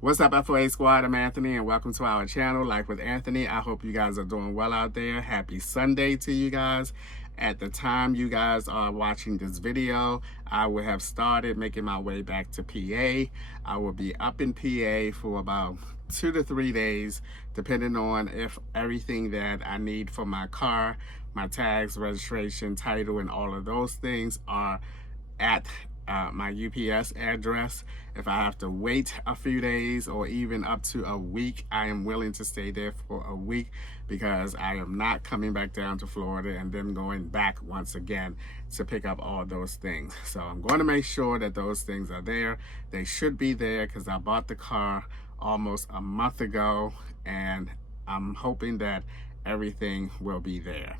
What's up, FOA Squad? I'm Anthony, and welcome to our channel, Life with Anthony. I hope you guys are doing well out there. Happy Sunday to you guys. At the time you guys are watching this video, I will have started making my way back to PA. I will be up in PA for about 2 to 3 days, depending on if everything that I need for my car, my tags, registration, title, and all of those things are at my UPS address. If I have to wait a few days or even up to a week, I am willing to stay there for a week because I am not coming back down to Florida and then going back once again to pick up all those things. So I'm going to make sure that those things are there. They should be there because I bought the car almost a month ago, and I'm hoping that everything will be there.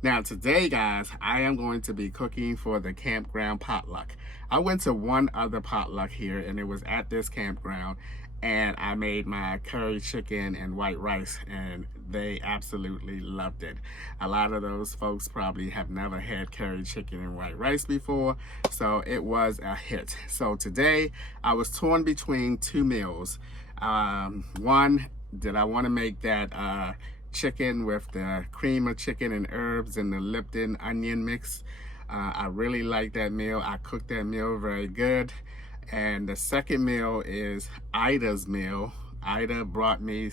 Now today, guys, I am going to be cooking for the Campground Potluck. I went to one other potluck here, and it was at this campground, and I made my curry chicken and white rice, and they absolutely loved it. A lot of those folks probably have never had curry chicken and white rice before, so it was a hit. So today, I was torn between two meals. One, did I want to make that chicken with the cream of chicken and herbs and the Lipton onion mix. I really like that meal. I cooked that meal very good. And the second meal is Ida's meal. Ida brought me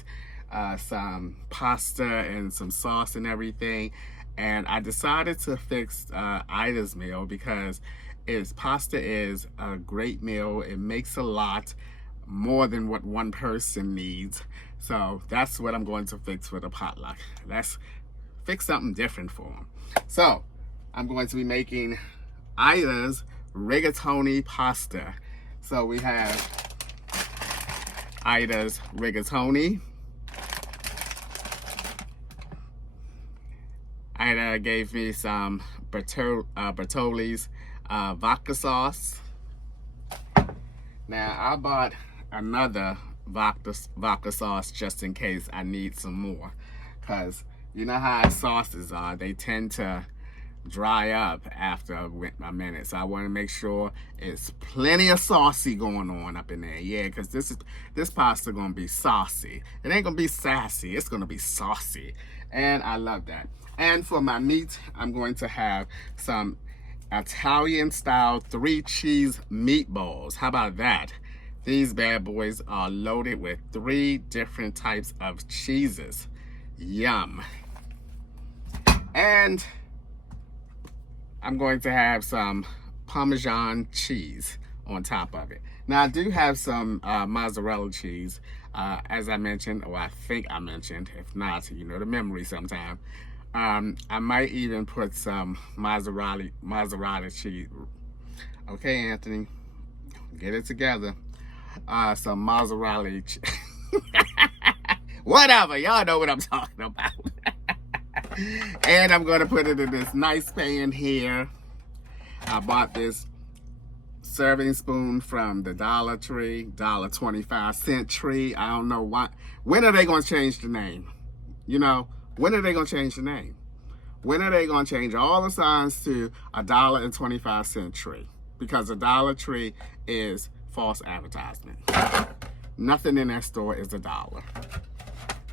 some pasta and some sauce and everything. And I decided to fix Ida's meal because pasta is a great meal. It makes a lot more than what one person needs. So that's what I'm going to fix for the potluck. Let's fix something different for them. So I'm going to be making Ida's rigatoni pasta. So we have Ida's rigatoni. Ida gave me some Bertolli's vodka sauce. Now I bought another vodka sauce just in case I need some more, because you know how sauces are, they tend to dry up after a minute. So I want to make sure it's plenty of saucy going on up in there. Yeah, because this pasta gonna be saucy. It ain't gonna be sassy, it's gonna be saucy, and I love that. And for my meat, I'm going to have some Italian style 3-cheese meatballs. How about that? These bad boys are loaded with 3 different types of cheeses. Yum. And I'm going to have some Parmesan cheese on top of it. Now I do have some mozzarella cheese, as I mentioned, or I think I mentioned. If not, you know the memory sometime. I might even put some mozzarella cheese. Okay, Anthony, get it together. Some mozzarella whatever, y'all know what I'm talking about. And I'm gonna put it in this nice pan here. I bought this serving spoon from the Dollar Tree, $1.25 tree. I don't know why. When are they gonna change the name? You know, when are they gonna change the name? When are they gonna change all the signs to $1.25 tree? Because the Dollar Tree is false advertisement. Nothing in that store is $1.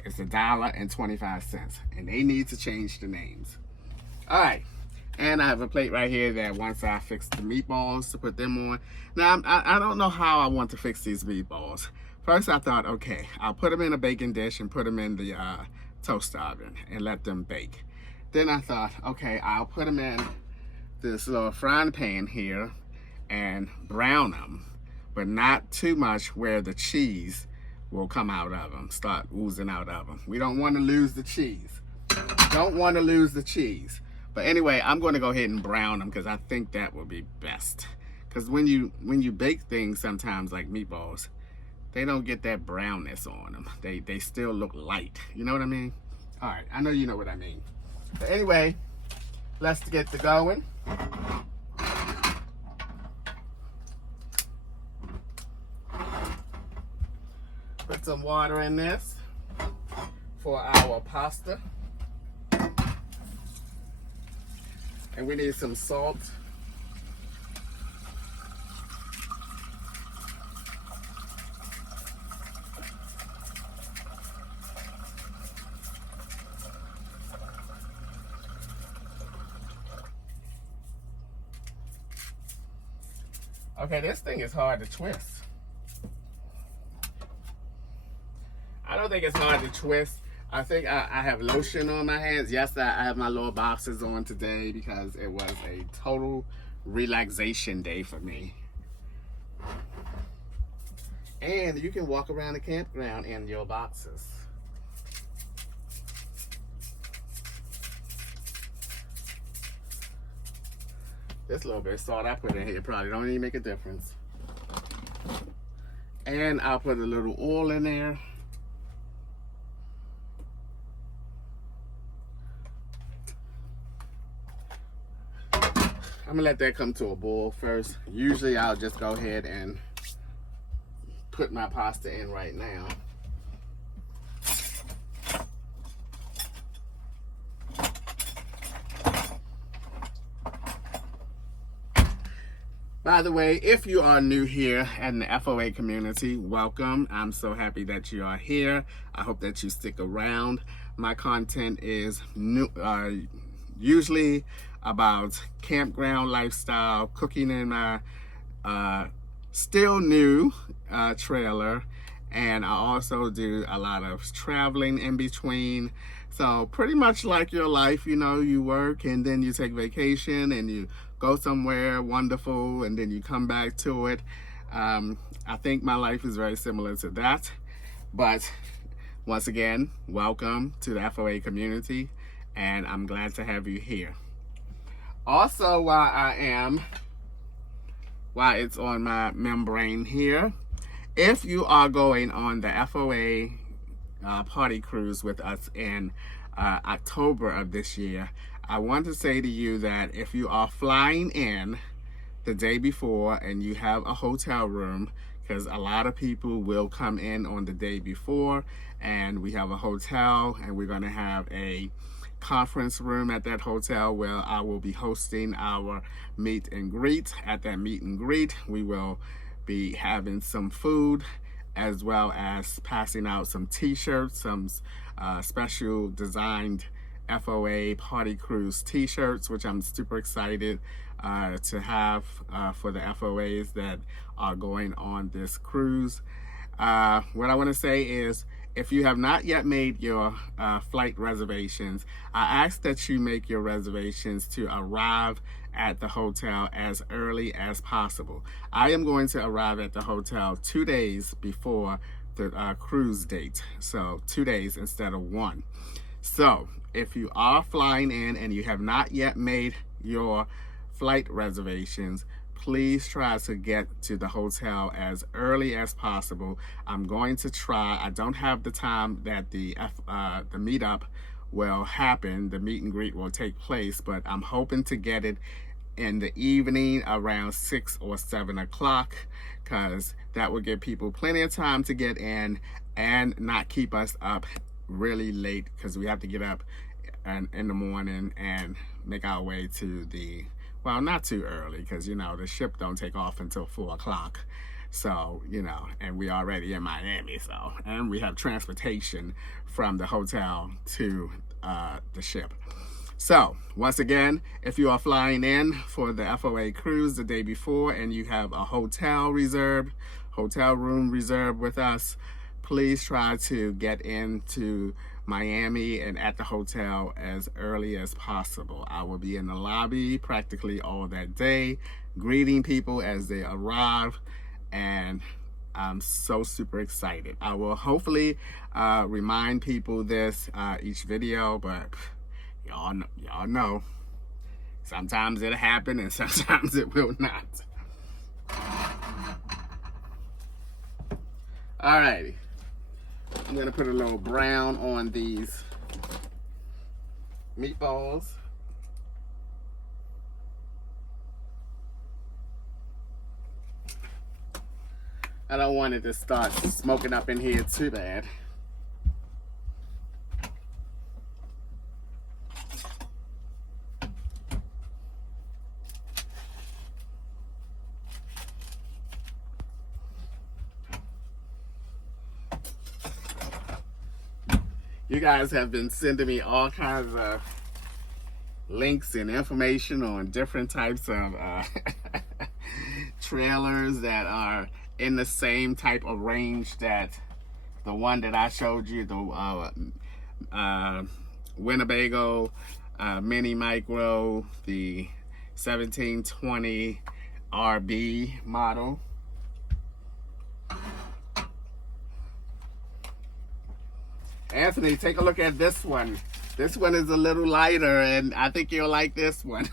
It's $1.25, and they need to change the names. All right, and I have a plate right here that once I fix the meatballs to put them on. Now I don't know how I want to fix these meatballs. First I thought, okay, I'll put them in a baking dish and put them in the toaster oven and let them bake. Then I thought, okay, I'll put them in this little frying pan here and brown them, but not too much where the cheese will come out of them, start oozing out of them. We don't want to lose the cheese. Don't want to lose the cheese. But anyway, I'm going to go ahead and brown them because I think that will be best. Because when you bake things sometimes like meatballs, they don't get that brownness on them. They still look light. You know what I mean? All right, I know you know what I mean. But anyway, let's get to going. Put some water in this for our pasta. And we need some salt. Okay, this thing is hard to twist. I don't think it's hard to twist. I think I have lotion on my hands. Yes, I have my little boxers on today because it was a total relaxation day for me. And you can walk around the campground in your boxers. This little bit of salt I put in here probably don't even make a difference. And I'll put a little oil in there. I'm gonna let that come to a boil first. Usually I'll just go ahead and put my pasta in right now. By the way, if you are new here in the FOA community, welcome. I'm so happy that you are here. I hope that you stick around. My content is usually about campground lifestyle, cooking in my still new trailer, and I also do a lot of traveling in between. So pretty much like your life, you know, you work and then you take vacation and you go somewhere wonderful and then you come back to it. I think my life is very similar to that. But once again, welcome to the FOA community, and I'm glad to have you here. Also, while it's on my membrane here, if you are going on the FOA party cruise with us in October of this year, I want to say to you that if you are flying in the day before and you have a hotel room, because a lot of people will come in on the day before, and we have a hotel and we're going to have a conference room at that hotel where I will be hosting our meet and greet. At that meet and greet, we will be having some food as well as passing out some t-shirts, some special designed FOA Party Cruise t-shirts, which I'm super excited to have for the FOAs that are going on this cruise. What I want to say is, if you have not yet made your flight reservations, I ask that you make your reservations to arrive at the hotel as early as possible. I am going to arrive at the hotel 2 days before the cruise date, so 2 days instead of 1. So if you are flying in and you have not yet made your flight reservations, please try to get to the hotel as early as possible. I'm going to try. I don't have the time that the meetup will happen, the meet and greet will take place, but I'm hoping to get it in the evening around 6 or 7 o'clock, because that will give people plenty of time to get in and not keep us up really late, because we have to get up in the morning and make our way to the, well, not too early, because, you know, the ship don't take off until 4 o'clock. So, you know, and we already in Miami, so, and we have transportation from the hotel to the ship. So, once again, if you are flying in for the FOA cruise the day before and you have a hotel room reserved with us, please try to get into Miami and at the hotel as early as possible. I will be in the lobby practically all that day, greeting people as they arrive, and I'm so super excited. I will hopefully remind people this each video, but y'all know, sometimes it'll happen and sometimes it will not. Alrighty. I'm gonna put a little brown on these meatballs. I don't want it to start smoking up in here too bad. You guys have been sending me all kinds of links and information on different types of trailers that are in the same type of range that the one that I showed you, the Winnebago Mini Micro, the 1720 RB model. Anthony, take a look at this one. This one is a little lighter, and I think you'll like this one.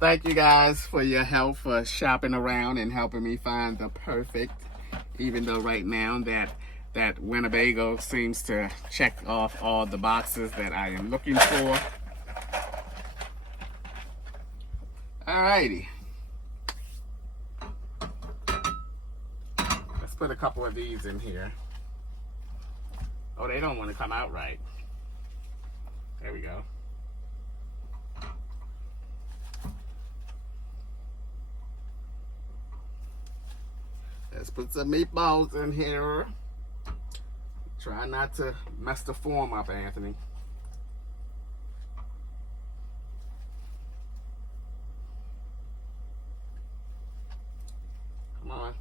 Thank you guys for your help, for shopping around and helping me find the perfect, even though right now that Winnebago seems to check off all the boxes that I am looking for. Alrighty. Let's put a couple of these in here. Oh, they don't want to come out right. There we go. Let's put some meatballs in here. Try not to mess the form up, Anthony. Come on.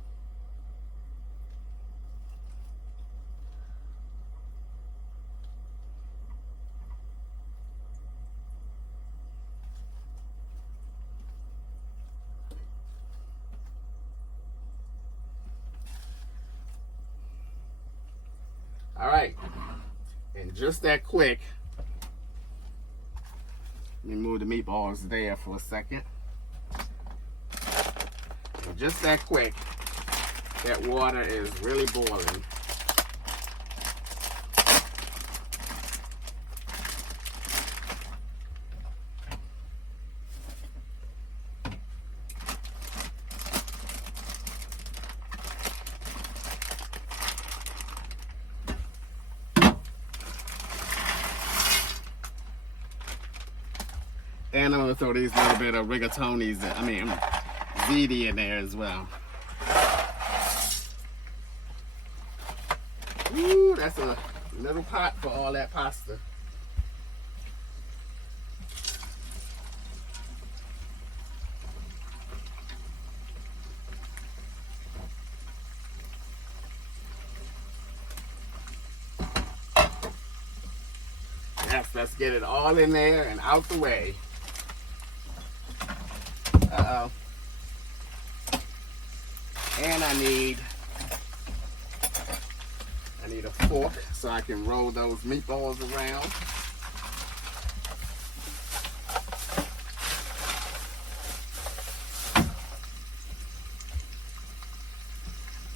All right, and just that quick, let me move the meatballs there for a second. And just that quick, that water is really boiling. And I'm gonna throw these little bit of rigatonis, ziti in there as well. Ooh, that's a little pot for all that pasta. Yes, let's get it all in there and out the way. Uh-oh. And I need a fork so I can roll those meatballs around.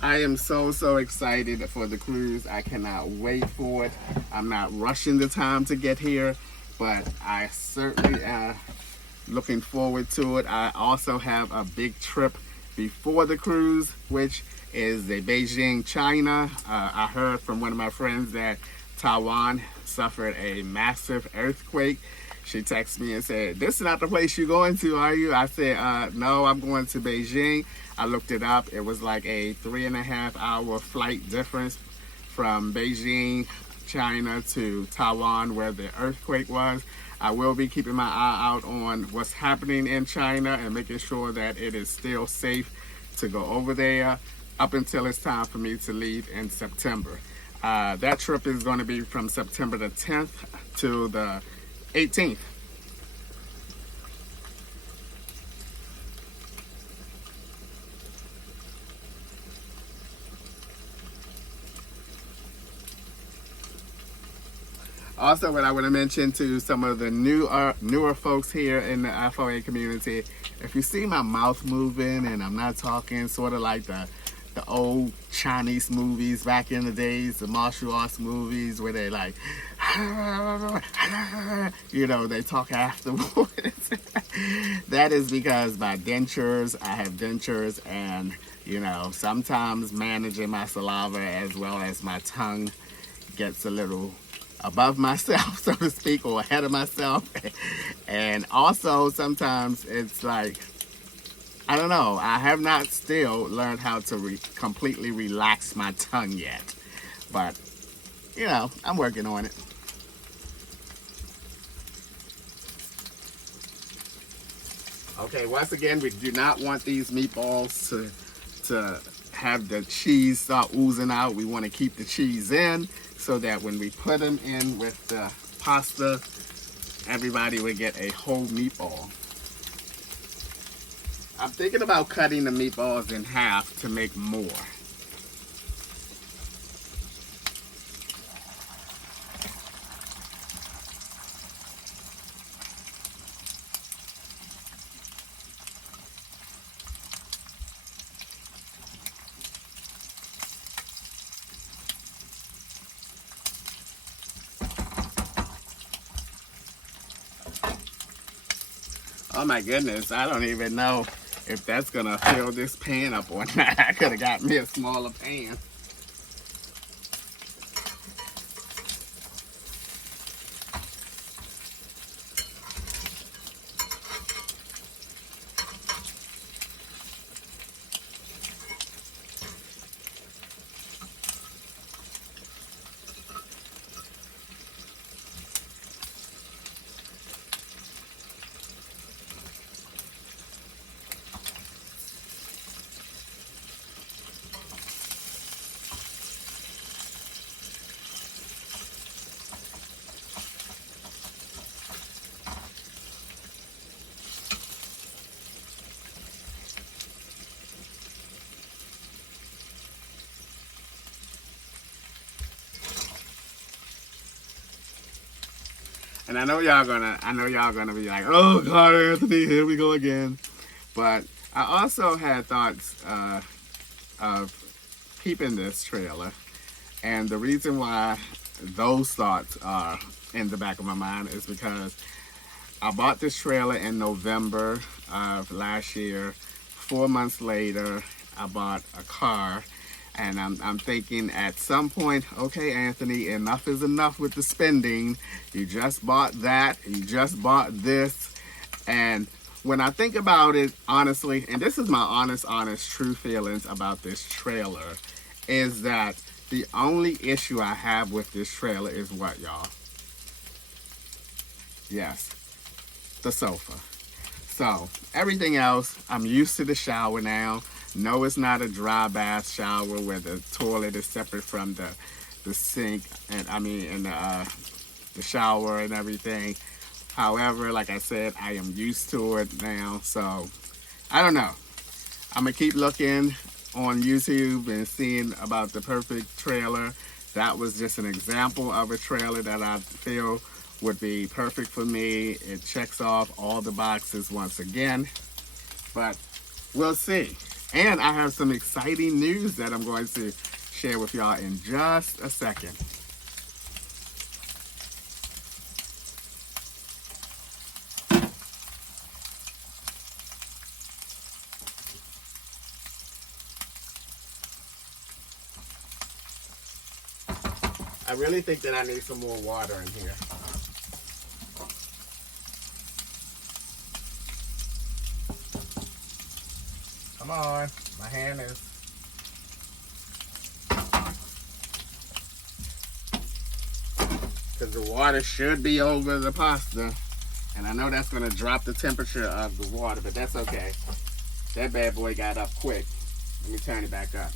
I am so excited for the cruise. I cannot wait for it. I'm not rushing the time to get here, but I certainly looking forward to it. I also have a big trip before the cruise, which is the Beijing, China. I heard from one of my friends that Taiwan suffered a massive earthquake. She texted me and said, "This is not the place you're going to, are you?" I said, no, I'm going to Beijing. I looked it up. It was like a 3.5-hour flight difference from Beijing, China to Taiwan, where the earthquake was. I will be keeping my eye out on what's happening in China and making sure that it is still safe to go over there up until it's time for me to leave in September. That trip is going to be from September the 10th to the 18th. Also, what I want to mention to some of the newer folks here in the FOA community, if you see my mouth moving and I'm not talking sort of like the old Chinese movies back in the days, the martial arts movies where they like, you know, they talk afterwards. That is because my dentures, I have dentures, and, you know, sometimes managing my saliva as well as my tongue gets a little above myself, so to speak, or ahead of myself. And also sometimes it's like, I don't know, I have not still learned how to completely relax my tongue yet. But you know, I'm working on it. Okay, once again, we do not want these meatballs to have the cheese start oozing out. We want to keep the cheese in so that when we put them in with the pasta, everybody would get a whole meatball. I'm thinking about cutting the meatballs in half to make more. Oh my goodness, I don't even know if that's gonna fill this pan up or not. I could have got me a smaller pan. And I know y'all gonna be like, oh God, Anthony, here we go again. But I also had thoughts of keeping this trailer. And the reason why those thoughts are in the back of my mind is because I bought this trailer in November of last year. 4 months later, I bought a car. And I'm thinking at some point, okay, Anthony, enough is enough with the spending. You just bought that. You just bought this. And when I think about it, honestly, and this is my honest, true feelings about this trailer, is that the only issue I have with this trailer is what, y'all? Yes, the sofa. So everything else, I'm used to the shower now. No, it's not a dry bath shower where the toilet is separate from the sink and the shower and everything. However, like I said, I am used to it now. So I don't know. I'm gonna keep looking on YouTube and seeing about the perfect trailer. That was just an example of a trailer that I feel would be perfect for me. It checks off all the boxes once again, but we'll see. And I have some exciting news that I'm going to share with y'all in just a second. I really think that I need some more water in here. Come on, my hand is. Because the water should be over the pasta. And I know that's going to drop the temperature of the water, but that's okay. That bad boy got up quick. Let me turn it back up.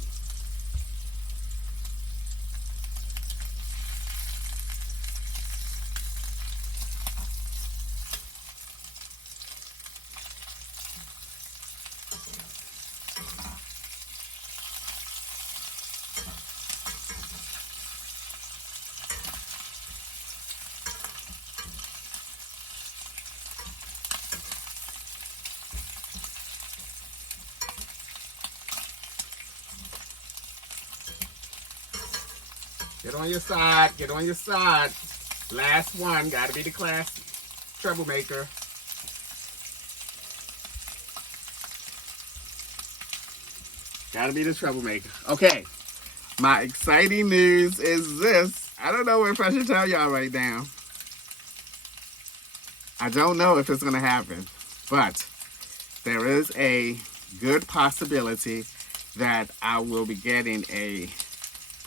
Get on your side. Get on your side. Last one. Got to be the class troublemaker. Got to be the troublemaker. Okay. My exciting news is this. I don't know if I should tell y'all right now. I don't know if it's going to happen. But there is a good possibility that I will be getting a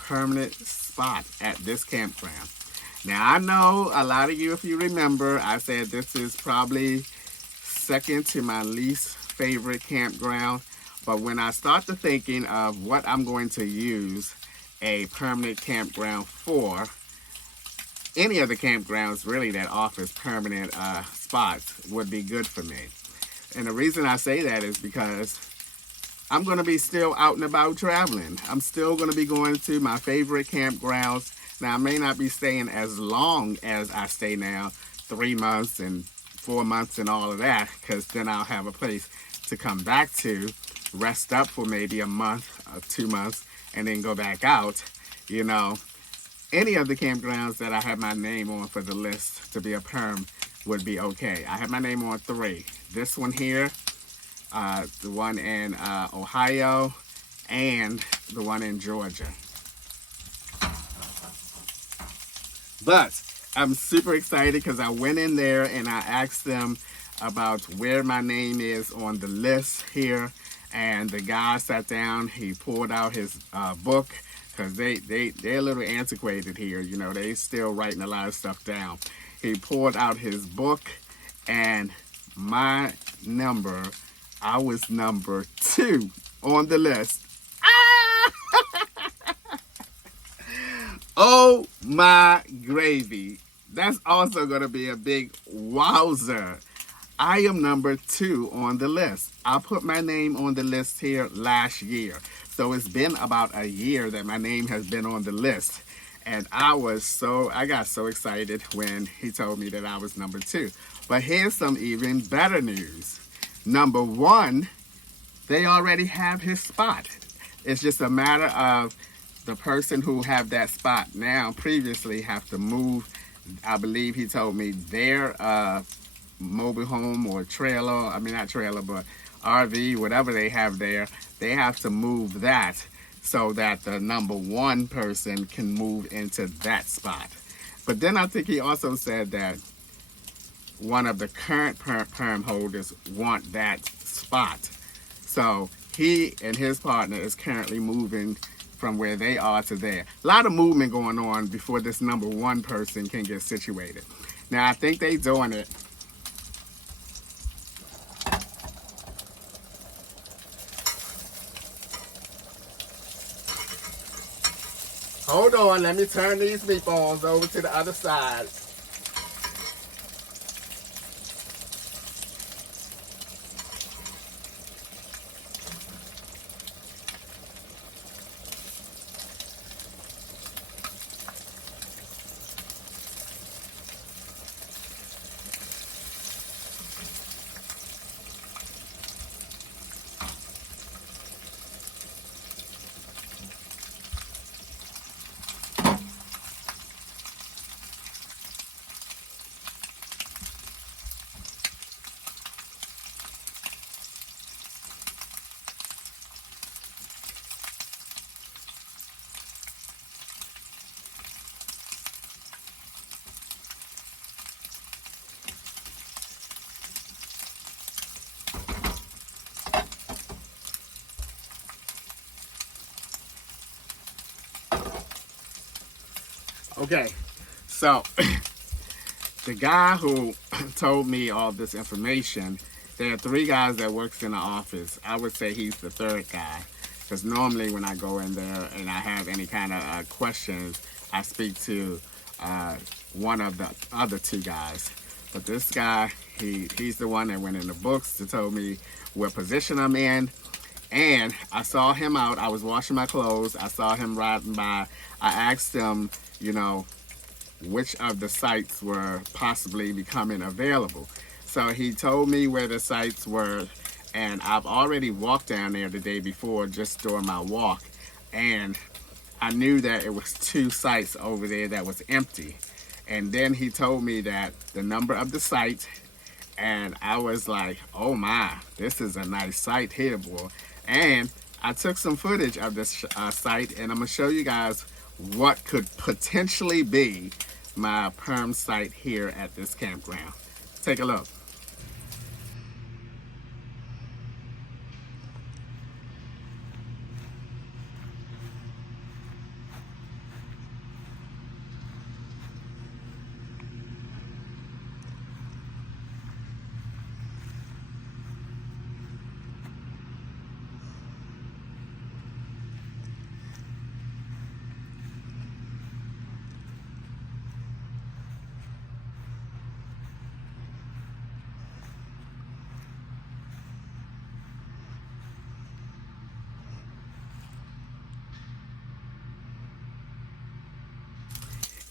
permanent spot at this campground. Now, I know a lot of you, if you remember, I said this is probably second to my least favorite campground. But when I start to thinking of what I'm going to use a permanent campground for, any of the campgrounds really that offers permanent spots would be good for me. And the reason I say that is because I'm going to be still out and about traveling. I'm still going to be going to my favorite campgrounds. Now, I may not be staying as long as I stay now, 3 months and 4 months and all of that, because then I'll have a place to come back to, rest up for maybe a month or 2 months, and then go back out. You know, any of the campgrounds that I have my name on for the list to be a perm would be okay. I have my name on 3. This one here, the one in Ohio, and the one in Georgia. But I'm super excited because I went in there and I asked them about where my name is on the list here. And the guy sat down, he pulled out his book, because they're a little antiquated here. You know, they still writing a lot of stuff down. He pulled out his book, and my number, I was number 2 on the list. Oh my gravy. That's also going to be a big wowzer. I am number 2 on the list. I put my name on the list here last year. So it's been about a year that my name has been on the list. And I got so excited when he told me that I was number 2. But here's some even better news. Number 1, they already have his spot. It's just a matter of the person who have that spot now previously have to move. I believe he told me their mobile home or trailer, I mean not trailer, but RV, whatever they have there, they have to move that so that the number 1 person can move into that spot. But then I think he also said that one of the current perm holders want that spot. So he and his partner is currently moving from where they are to there. A lot of movement going on before this number 1 person can get situated. Now, I think they doing it. Hold on, let me turn these meatballs over to the other side. Okay, so the guy who told me all this information, there are 3 guys that works in the office. I would say he's the 3rd guy, because normally when I go in there and I have any kind of questions, I speak to one of the other 2 guys. But this guy, he's the one that went in the books to tell me what position I'm in. And I saw him out. I was washing my clothes. I saw him riding by. I asked him, you know, which of the sites were possibly becoming available. So he told me where the sites were, and I've already walked down there the day before just during my walk, and I knew that it was 2 sites over there that was empty. And then he told me that the number of the site, and I was like, oh my, this is a nice site here, boy. And I took some footage of this site, and I'm gonna show you guys what could potentially be my perm site here at this campground. Take a look.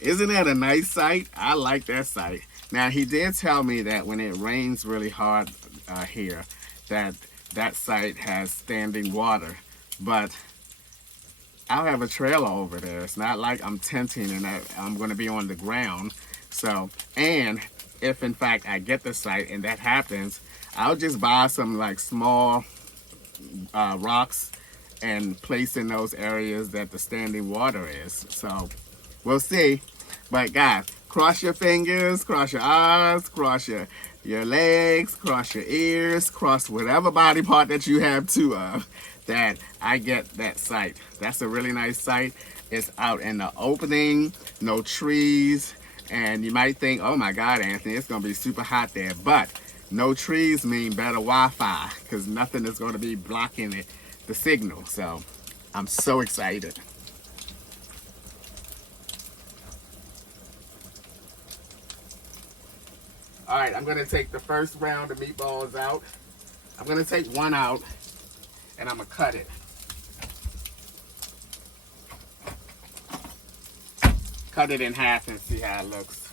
Isn't that a nice sight? I like that sight. Now, he did tell me that when it rains really hard here, that that site has standing water. But I'll have a trailer over there. It's not like I'm tenting and I'm going to be on the ground. So, and if in fact I get the site and that happens, I'll just buy some like small rocks and place in those areas that the standing water is. So we'll see. But guys, cross your fingers, cross your eyes, cross your legs, cross your ears, cross whatever body part that you have two of, that I get that site. That's a really nice site. It's out in the opening, no trees, and you might think, oh my God, Anthony, it's gonna be super hot there. But no trees mean better Wi-Fi, because nothing is gonna be blocking it, the signal. So I'm so excited. All right, I'm gonna take the first round of meatballs out. I'm gonna take one out and I'm gonna cut it. Cut it in half and see how it looks.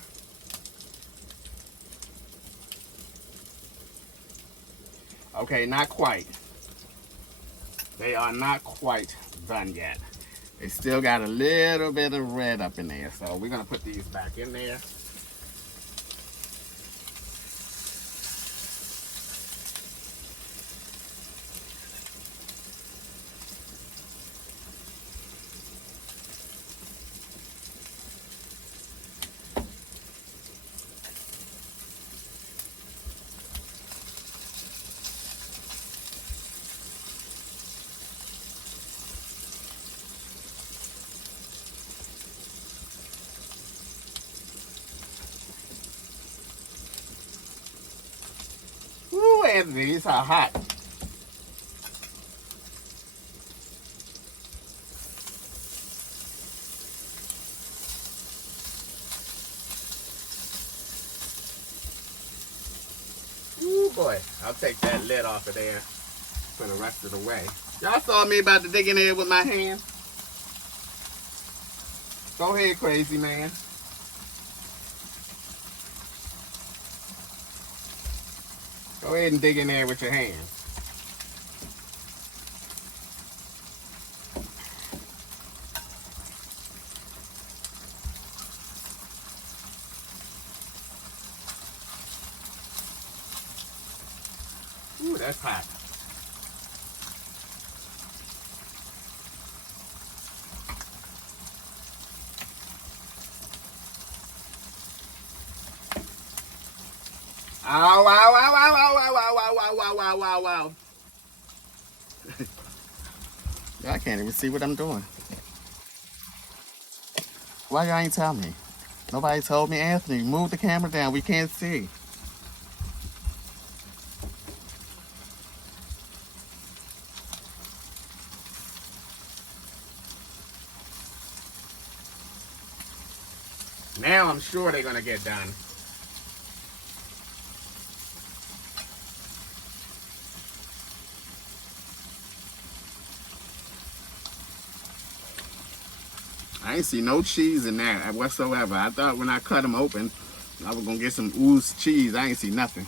Okay, not quite. They are not quite done yet. They still got a little bit of red up in there. So we're gonna put these back in there. Woo, Anthony, these are hot. Ooh, boy. I'll take that lid off of there for the rest of the way. Y'all saw me about to dig in there with my hand. Go ahead, crazy man. Go ahead and dig in there with your hands. Ooh, that's hot. Ow, ow, ow, ow, ow, ow, ow, ow, ow, ow, ow, ow, ow. Y'all can't even see what I'm doing. Why y'all ain't tell me? Nobody told me, Anthony, move the camera down. We can't see. Now I'm sure they're gonna get done. I ain't see no cheese in that whatsoever. I thought when I cut them open, I was gonna get some oozed cheese. I ain't see nothing.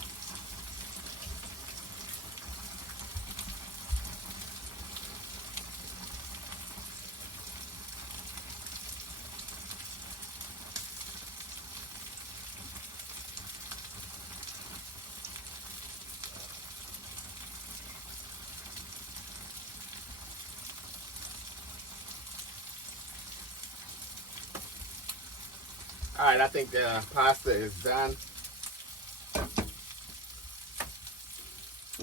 All right, I think the pasta is done. I'm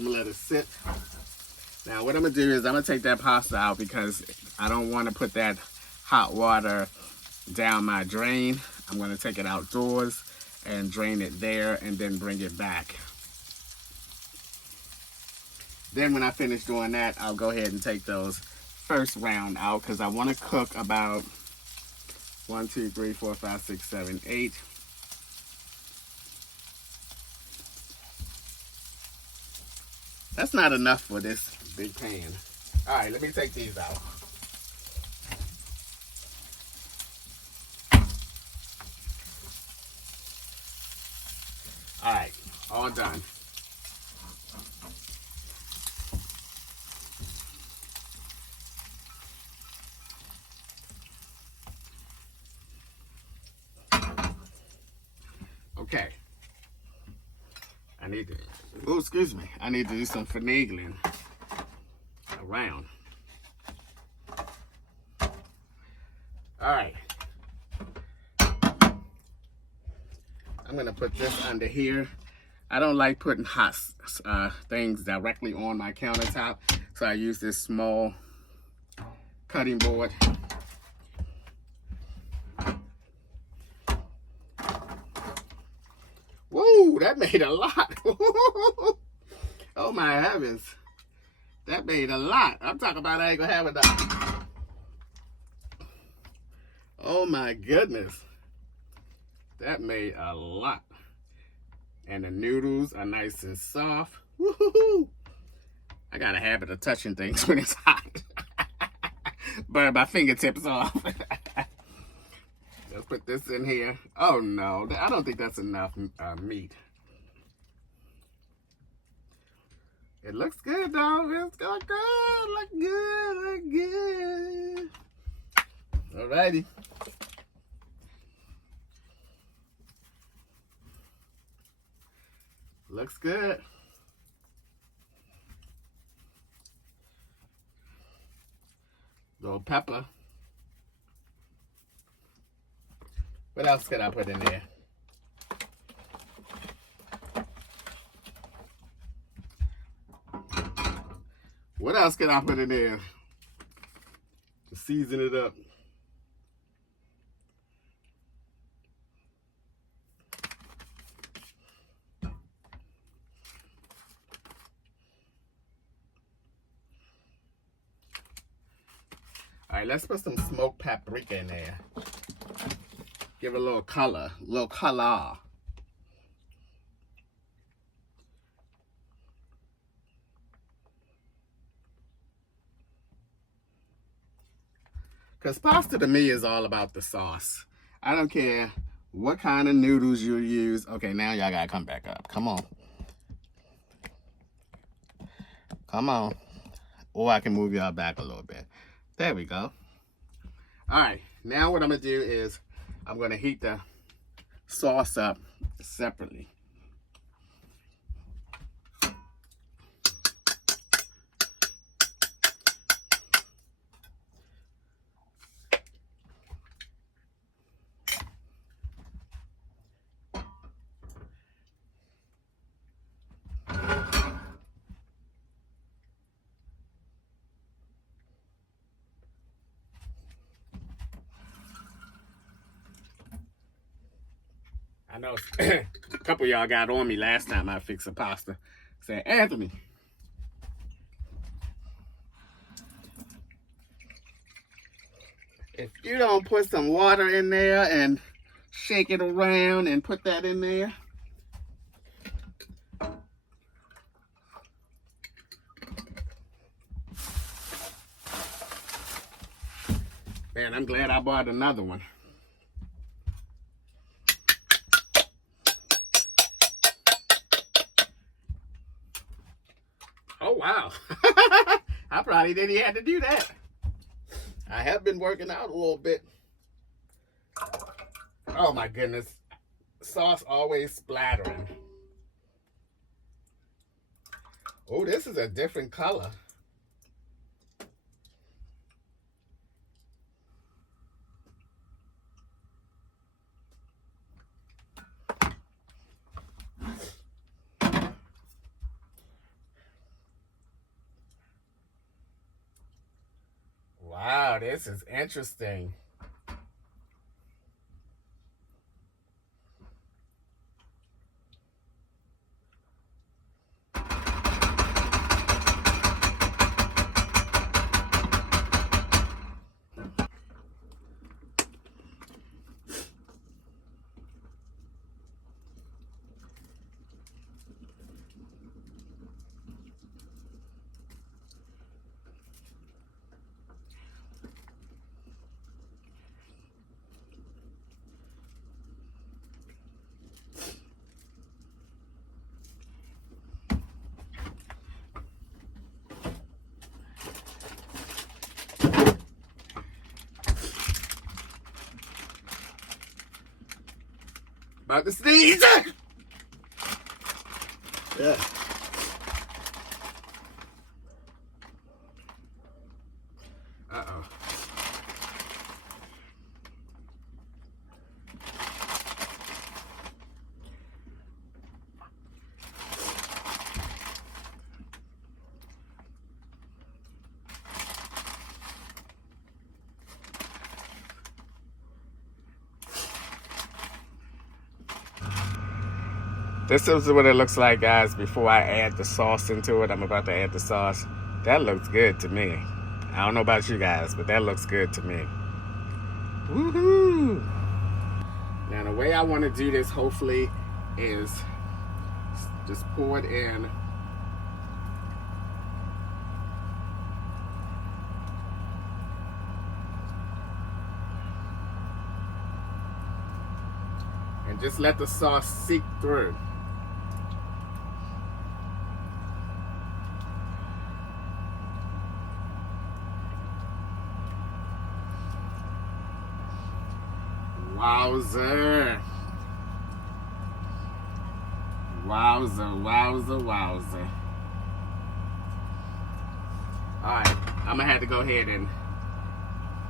gonna let it sit. Now what I'm gonna do is I'm gonna take that pasta out because I don't want to put that hot water down my drain. I'm gonna take it outdoors and drain it there and then bring it back. Then when I finish doing that, I'll go ahead and take those first round out because I want to cook about 1, 2, 3, 4, 5, 6, 7, 8. That's not enough for this big pan. All right, let me take these out. All right, all done. Okay. I need to, oh, excuse me. I need to do some finagling around. All right. I'm gonna put this under here. I don't like putting hot things directly on my countertop, so I use this small cutting board. Whoa, that made a lot. Oh my heavens. That made a lot. I'm talking about I ain't gonna have enough. Oh my goodness. That made a lot. And the noodles are nice and soft. Woohoo! I got a habit of touching things when it's hot. Burn my fingertips off. Let's put this in here. Oh no, I don't think that's enough meat. It looks good though. It's good, look good, look good. Alrighty. Looks good. Little pepper. What else could I put in there? What else can I put in there to season it up? All right, let's put some smoked paprika in there. Give it a little color, Because pasta to me is all about the sauce. I don't care what kind of noodles you use. Okay, now y'all gotta come back up. Come on. Come on. Or I can move y'all back a little bit. There we go. All right, now what I'm gonna do is I'm gonna heat the sauce up separately. I know a couple of y'all got on me last time I fixed a pasta. Said, Anthony, if you don't put some water in there and shake it around and put that in there. Man, I'm glad I bought another one. Oh, wow. I probably didn't even have to do that. I have been working out a little bit. Oh, my goodness. Sauce always splattering. Oh, this is a different color. Wow, this is interesting. About to sneeze. Yeah. Uh-oh. This is what it looks like, guys, before I add the sauce into it. I'm about to add the sauce. That looks good to me. I don't know about you guys, but that looks good to me. Woohoo! Now, the way I want to do this, hopefully, is just pour it in. And just let the sauce seep through. Wowzer. Wowzer, wowzer, wowzer. Alright, I'm gonna have to go ahead and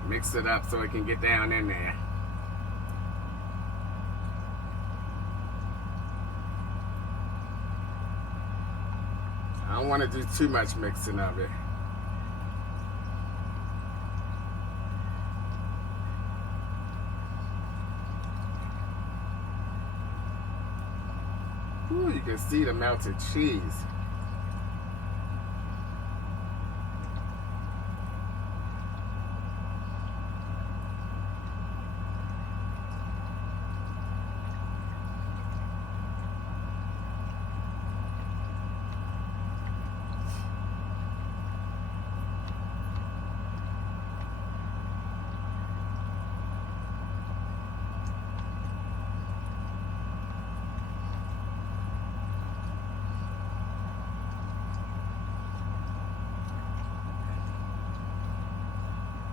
mix it up so it can get down in there. I don't want to do too much mixing of it. Ooh, you can see the melted cheese.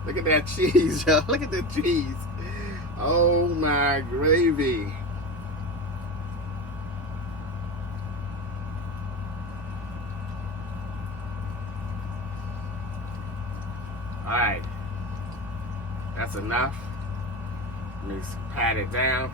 Look at that cheese, y'all. Look at the cheese. Oh my gravy. All right. That's enough. Let me pat it down.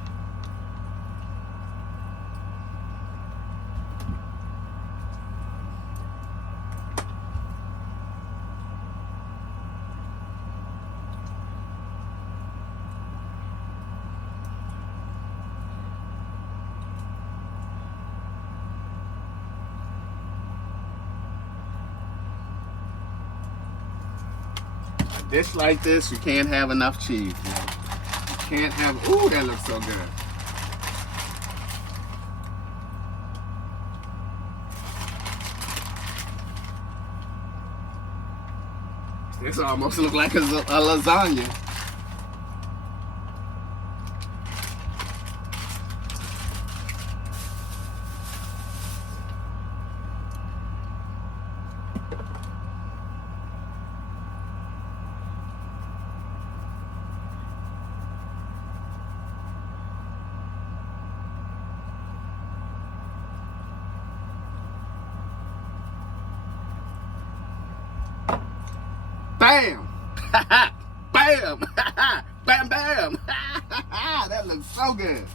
Dish like this, you can't have enough cheese. You can't have, ooh, that looks so good. This almost looks like a lasagna. Bam! Bam! Bam, bam! That looks so good.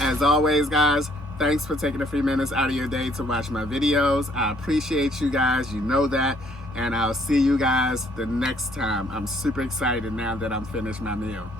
As always, guys, thanks for taking a few minutes out of your day to watch my videos. I appreciate you guys. You know that. And I'll see you guys the next time. I'm super excited now that I'm finished my meal.